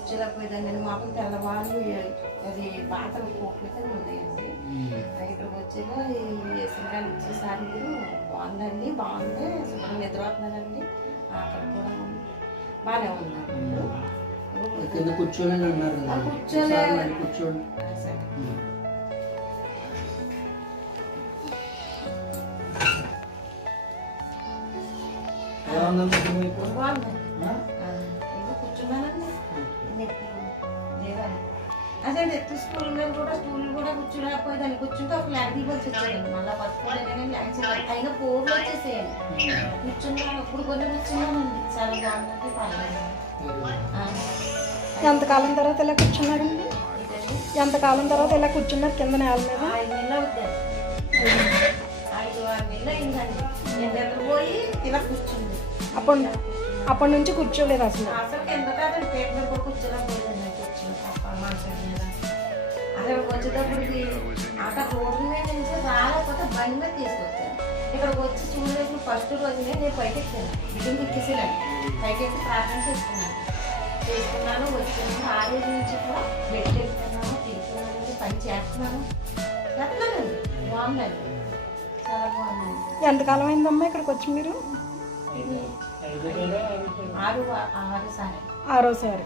కూర్చోలేకపోయేదాన్ని మాకు తెల్లవారు అది బాటలు కోట్లతో ఉన్నాయండి. ఇక్కడికి వచ్చాక ఈ శ్రీకారం ఇచ్చేసారి మీరు బాగుందండి, బాగుంది, శుభ్రం నిద్ర వస్తున్నారండి. అక్కడ కూడా బాగానే ఉన్నారు. కూర్చోలేని అన్నారు, కూర్చోండి. సరే కూర్చున్నానండి. అదే స్కూల్ మీద కూడా కూర్చోలేకపోయేదాన్ని. కూర్చుంటే ఒక ల్యాగ్ దిగొచ్చి వచ్చాడండి. మళ్ళీ పట్టుకోలేదని ల్యాగ్ చేయాలి. అయినా పోగులు వచ్చేసేయండి. కూర్చున్నాను, ఇప్పుడు కొన్ని కూర్చున్నానండి. చాలా బాగుందండి, పర్లేదు. ఎంతకాలం తర్వాత ఇలా కూర్చున్నారండి? ఎంతకాలం తర్వాత ఇలా కూర్చున్నారు కింద నేల మీద? 5 నెలలు అవుతుంది. 5-6 నెలలు అయిందండి. నేను పోయి ఇలా కూర్చుంది. అప్పటి నుంచి కూర్చోలేదు అసలు? అసలు కింద కాదండి, పేట మీద కూడా కూర్చోలేకపోయేదండి. కూర్చుని తప్ప మనసు మీద అక్కడికి వచ్చేటప్పటికి అక్కడ రోడ్డు మీద నుంచి రాలేకపోతే బండి మీద తీసుకొచ్చాను. ఇక్కడికి వచ్చి చూడలేదు. ఫస్ట్ రోజునే నేను పైకి ఎక్కాను. బిల్డింగ్ ఎక్కేసేలాను. పైకి ఎక్కి ప్రార్థన చేసుకున్నాను. వచ్చాను. ఆ రోజు నుంచి కూడా బెడ్ ఎక్కుతున్నాను, తిరుగుతున్నాను, పని చేస్తున్నాను. ఎట్లానండి, బాగుందండి, చాలా బాగుందండి. ఎంతకాలం అయిందమ్మా ఇక్కడికి వచ్చి మీరు? ఇది 6 సారి. 6వ సారి.